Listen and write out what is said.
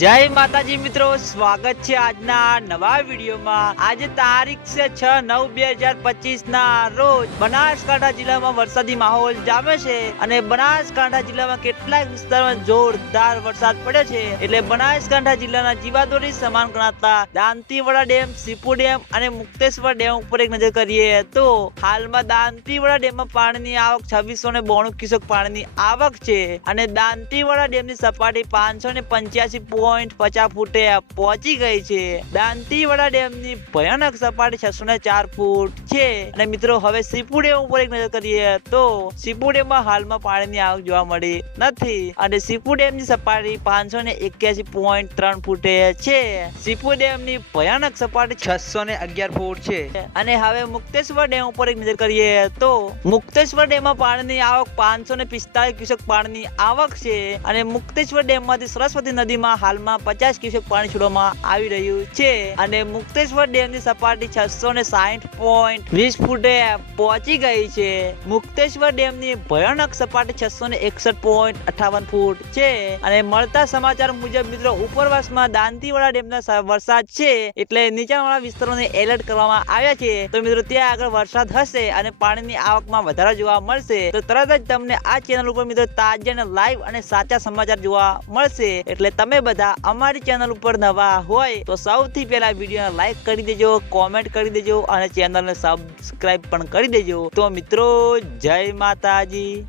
જય માતાજી મિત્રો, સ્વાગત છે આજના નવા વિડીયોમાં. આજે તારીખ છે છ નવ બે હજાર પચીસ ના રોજ બનાસકાંઠા જિલ્લામાં વરસાદી માહોલ જામે છે અને બનાસકાંઠા જિલ્લામાં કેટલાક વિસ્તારમાં જોરદાર વરસાદ પડ્યો છે. એટલે બનાસકાંઠા જિલ્લાના જીવાદોરી સમાન ગણાતા દાંતીવાડા ડેમ, સીપુ ડેમ અને મુક્તેશ્વર ડેમ ઉપર એક નજર કરીએ તો હાલમાં દાંતીવાડા ડેમમાં પાણીની આવક છવ્વીસો ને બોણું ક્યુસેક પાણીની આવક છે અને દાંતીવાડા ડેમની સપાટી પાંચસો ને પંચ્યાસી પોઈન્ટ પચાસ ફૂટે પહોંચી ગઈ છે. દાંતીવાડા ડેમની ભયાનક સપાટી છસો ને ચાર ફૂટ છે. અને મિત્રો, હવે સીપુ ડેમ ઉપર એક નજર કરીએ તો સીપુ ડેમમાં હાલમાં પાણીની આવક જોવા મળી નથી. અને સીપુ ડેમની સપાટી પાંચસો ને એક્યાસી પોઈન્ટ ત્રણ ફૂટે છે. સીપુ ડેમની ભયાનક સપાટી છસો ને અગિયાર ફૂટ છે. અને હવે મુક્તેશ્વર ડેમ ઉપર એક નજર કરીએ તો મુક્તેશ્વર ડેમમાં પાણીની આવક પાંચસો ને પિસ્તાળીસ ક્યુસેક પાણીની આવક છે. અને મુક્તેશ્વર ડેમમાંથી સરસ્વતી નદીમાં હાલમાં પચાસ ક્યુસેક પાણી છોડવામાં આવી રહ્યું છે અને મુક્તેશ્વર ડેમની સપાટી છસો ને સાહીઠ પોઈન્ટ વીસ ફૂટે પહોંચી ગઈ છે. મુક્તેશ્વર ડેમની ભયાનક સપાટી છસો ને એકસઠ પોઈન્ટ અઠાવન ફૂટ છે અને મળતા સમાચાર મુજબ મિત્રો ઉપરવાસમાં દાંતીવાડા ડેમના વરસાદ છે એટલે નીચાણવાળા વિસ્તારોને એલર્ટ કરવામાં આવ્યા છે. તો મિત્રો ત્યાં આગળ વરસાદ હશે અને પાણીની આવકમાં વધારો જોવા મળશે. તો તરત જ તમને આ ચેનલ ઉપર મિત્રો તાજા અને લાઈવ અને સાચા સમાચાર જોવા મળશે. એટલે તમે બધા અમારી ચેનલ ઉપર નવા હોય તો સૌથી પહેલા વિડીયોને લાઈક કરી દેજો કોમેન્ટ કરી દેજો અને ચેનલને સબસ્ક્રાઈબ પણ કરી દેજો. તો મિત્રો, જય માતાજી.